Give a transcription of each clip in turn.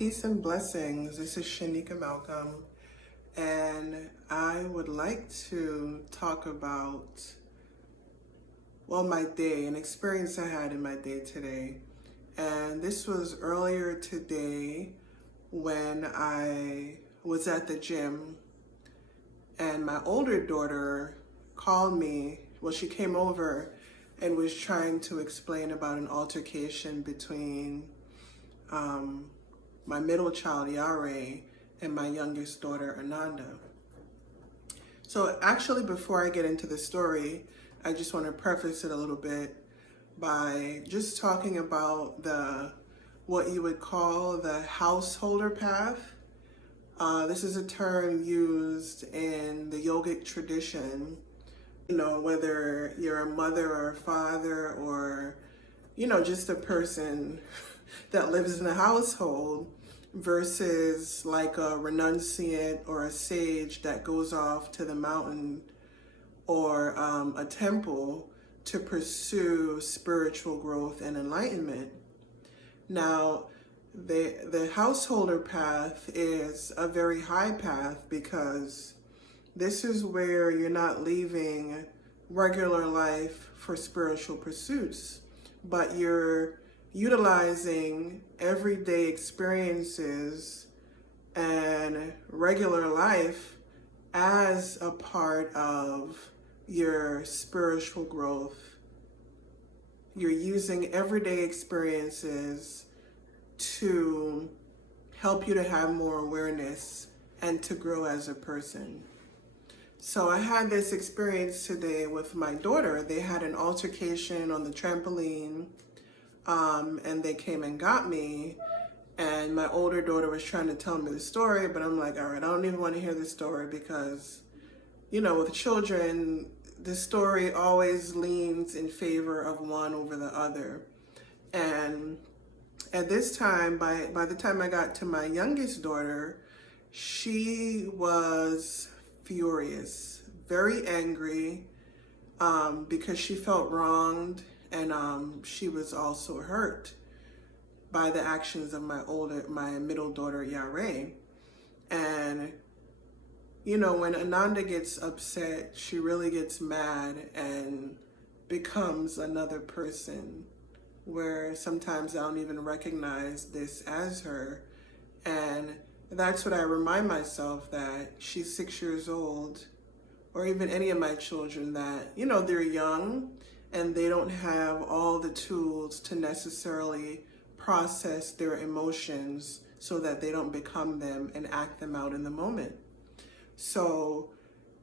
Peace and blessings. This is Shanika Malcolm, and I would like to talk about, my day, an experience I had in my day today. And this was earlier today when I was at the gym, and my older daughter called me. Well, she came over and was trying to explain about an altercation between my middle child, Yare, and my youngest daughter, Ananda. So actually, before I get into the story, I just want to preface it a little bit by just talking about what you would call the householder path. This is a term used in the yogic tradition. Whether you're a mother or a father or, just a person that lives in a household versus like a renunciate or a sage that goes off to the mountain or a temple to pursue spiritual growth and enlightenment. Now, the householder path is a very high path because this is where you're not leaving regular life for spiritual pursuits, but you're utilizing everyday experiences and regular life as a part of your spiritual growth. You're using everyday experiences to help you to have more awareness and to grow as a person. So I had this experience today with my daughter. They had an altercation on the trampoline, and they came and got me. And my older daughter was trying to tell me the story, but I'm like, all right, I don't even want to hear the story because, with children, the story always leans in favor of one over the other. And at this time, by the time I got to my youngest daughter, she was furious, very angry, because she felt wronged, and she was also hurt by the actions of my middle daughter, Yare. And when Ananda gets upset, she really gets mad and becomes another person, where sometimes I don't even recognize this as her. And that's what I remind myself, that she's 6 years old, or even any of my children, that, they're young and they don't have all the tools to necessarily process their emotions so that they don't become them and act them out in the moment. So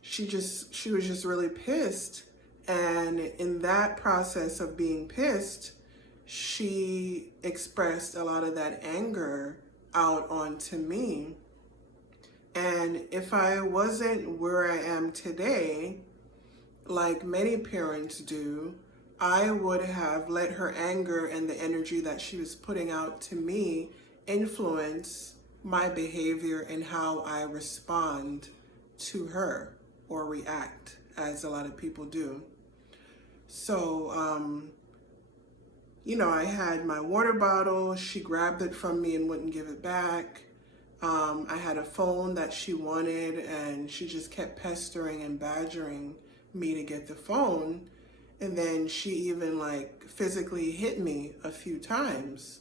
she was just really pissed. And in that process of being pissed, she expressed a lot of that anger out onto me. And if I wasn't where I am today, like many parents do, I would have let her anger and the energy that she was putting out to me influence my behavior and how I respond to her or react, as a lot of people do. So, I had my water bottle. She grabbed it from me and wouldn't give it back. I had a phone that she wanted, and she just kept pestering and badgering me to get the phone. And then she even physically hit me a few times.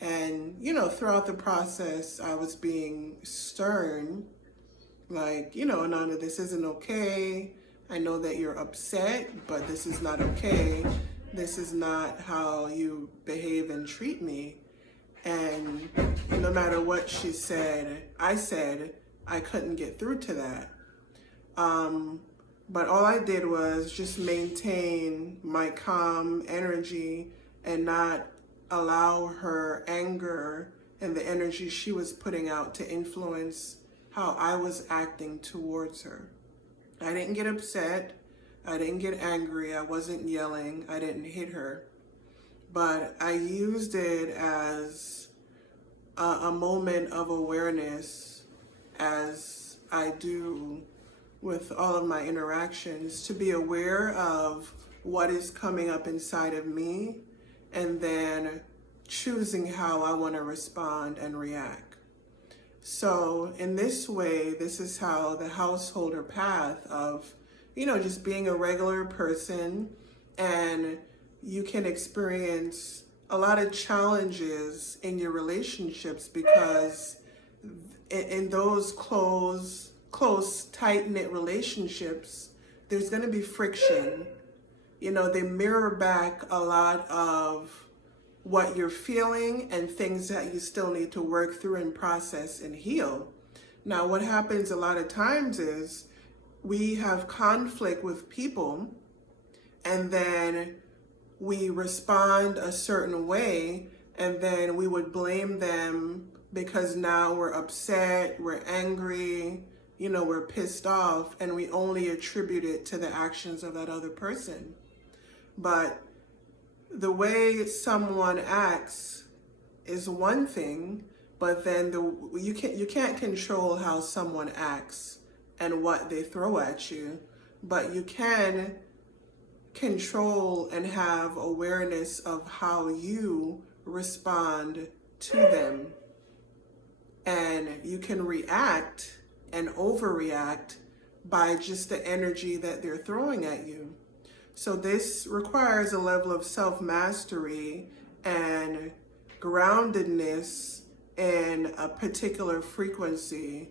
And, throughout the process, I was being stern, Ananda, this isn't okay. I know that you're upset, but this is not okay. This is not how you behave and treat me. And no matter what she said, I couldn't get through to that. But all I did was just maintain my calm energy and not allow her anger and the energy she was putting out to influence how I was acting towards her. I didn't get upset. I didn't get angry. I wasn't yelling. I didn't hit her. But I used it as a moment of awareness, as I do with all of my interactions, to be aware of what is coming up inside of me, and then choosing how I want to respond and react. So in this way, this is how the householder path of, just being a regular person, and you can experience a lot of challenges in your relationships because in those close, tight-knit relationships, there's going to be friction. They mirror back a lot of what you're feeling and things that you still need to work through and process and heal. Now, what happens a lot of times is we have conflict with people, and then we respond a certain way, and then we would blame them because now we're upset, we're angry, we're pissed off, and we only attribute it to the actions of that other person. But the way someone acts is one thing, but then you can't control how someone acts and what they throw at you, but you can control and have awareness of how you respond to them. And you can react and overreact by just the energy that they're throwing at you. So this requires a level of self-mastery and groundedness in a particular frequency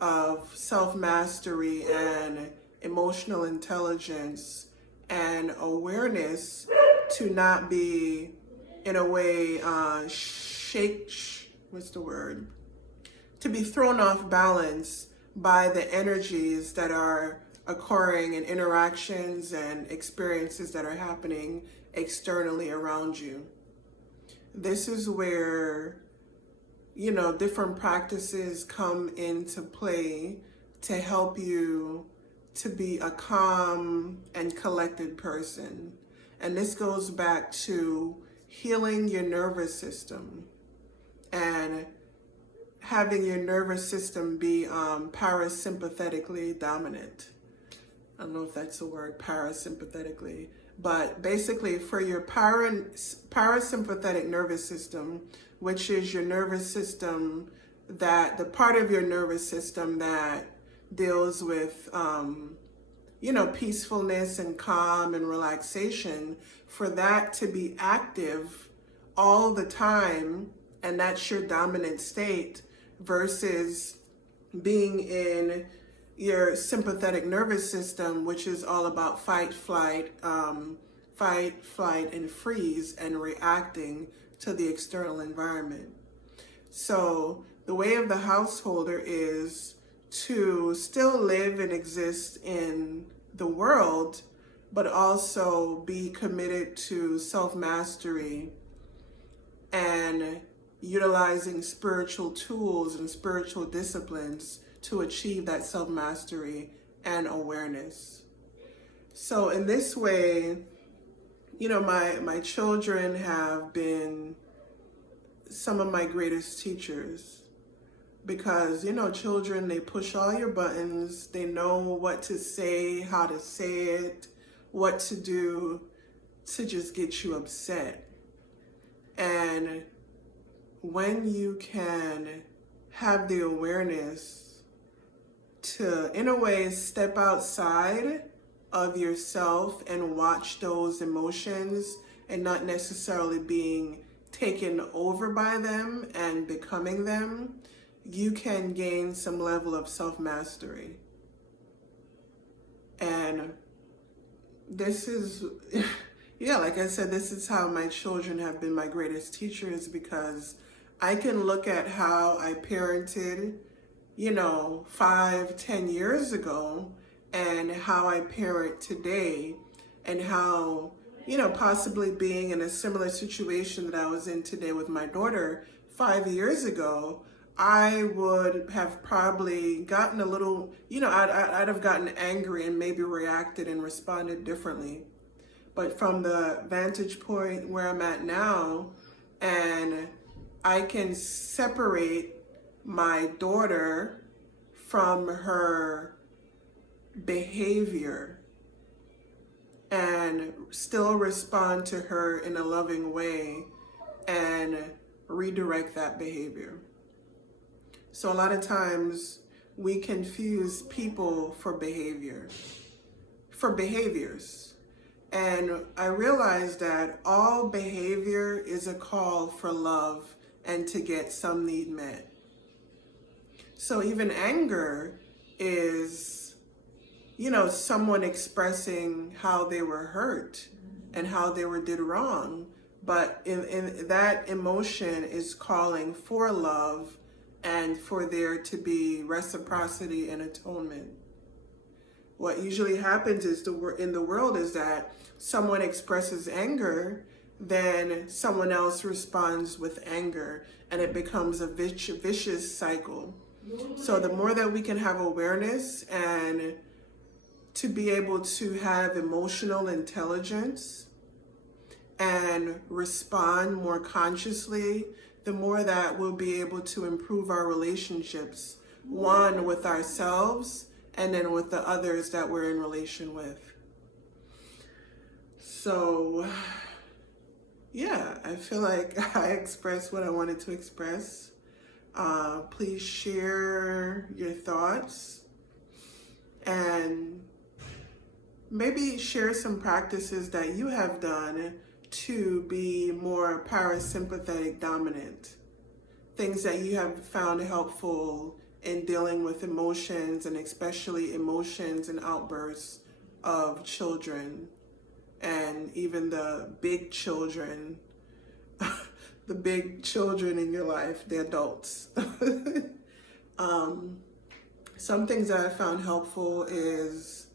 of self-mastery and emotional intelligence and awareness to not be, in a way, to be thrown off balance by the energies that are occurring in interactions and experiences that are happening externally around you. This is where, different practices come into play to help you to be a calm and collected person. And this goes back to healing your nervous system and having your nervous system be parasympathetically dominant. I don't know if that's the word, parasympathetically, but basically for your parasympathetic nervous system, which is your nervous system, that the part of your nervous system that deals with, peacefulness and calm and relaxation, for that to be active all the time, and that's your dominant state, versus being in your sympathetic nervous system, which is all about fight, flight, and freeze, and reacting to the external environment. So the way of the householder is to still live and exist in the world, but also be committed to self-mastery and utilizing spiritual tools and spiritual disciplines to achieve that self-mastery and awareness. So in this way, my children have been some of my greatest teachers, because, children, they push all your buttons. They know what to say, how to say it, what to do to just get you upset. And when you can have the awareness to, in a way, step outside of yourself and watch those emotions and not necessarily being taken over by them and becoming them, you can gain some level of self-mastery. And this is, like I said, this is how my children have been my greatest teachers, because I can look at how I parented, 5-10 years ago, and how I parent today, and how, possibly being in a similar situation that I was in today with my daughter 5 years ago, I would have probably gotten a little, I'd have gotten angry and maybe reacted and responded differently. But from the vantage point where I'm at now, and I can separate my daughter from her behavior and still respond to her in a loving way, and redirect that behavior. So a lot of times we confuse people for behaviors. And I realized that all behavior is a call for love and to get some need met. So even anger is, someone expressing how they were hurt and how they were did wrong. But in that emotion is calling for love and for there to be reciprocity and atonement. What usually happens is in the world is that someone expresses anger, then someone else responds with anger, and it becomes a vicious cycle. So the more that we can have awareness and to be able to have emotional intelligence and respond more consciously, the more that we'll be able to improve our relationships, one with ourselves and then with the others that we're in relation with. So, yeah, I feel like I expressed what I wanted to express. Please share your thoughts and maybe share some practices that you have done to be more parasympathetic dominant. Things that you have found helpful in dealing with emotions, and especially emotions and outbursts of children and even the big children, the big children in your life, the adults. Some things that I found helpful is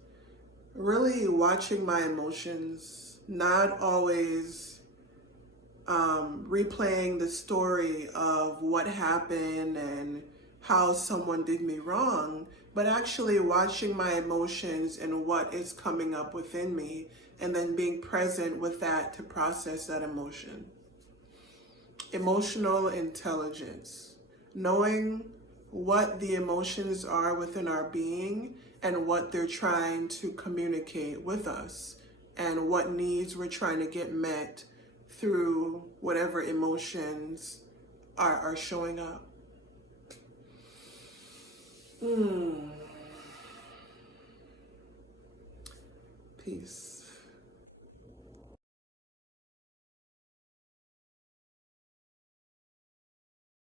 really watching my emotions, not always replaying the story of what happened and how someone did me wrong, but actually watching my emotions and what is coming up within me, and then being present with that to process that emotion. Emotional intelligence, knowing what the emotions are within our being and what they're trying to communicate with us, and what needs we're trying to get met through whatever emotions are showing up. Peace.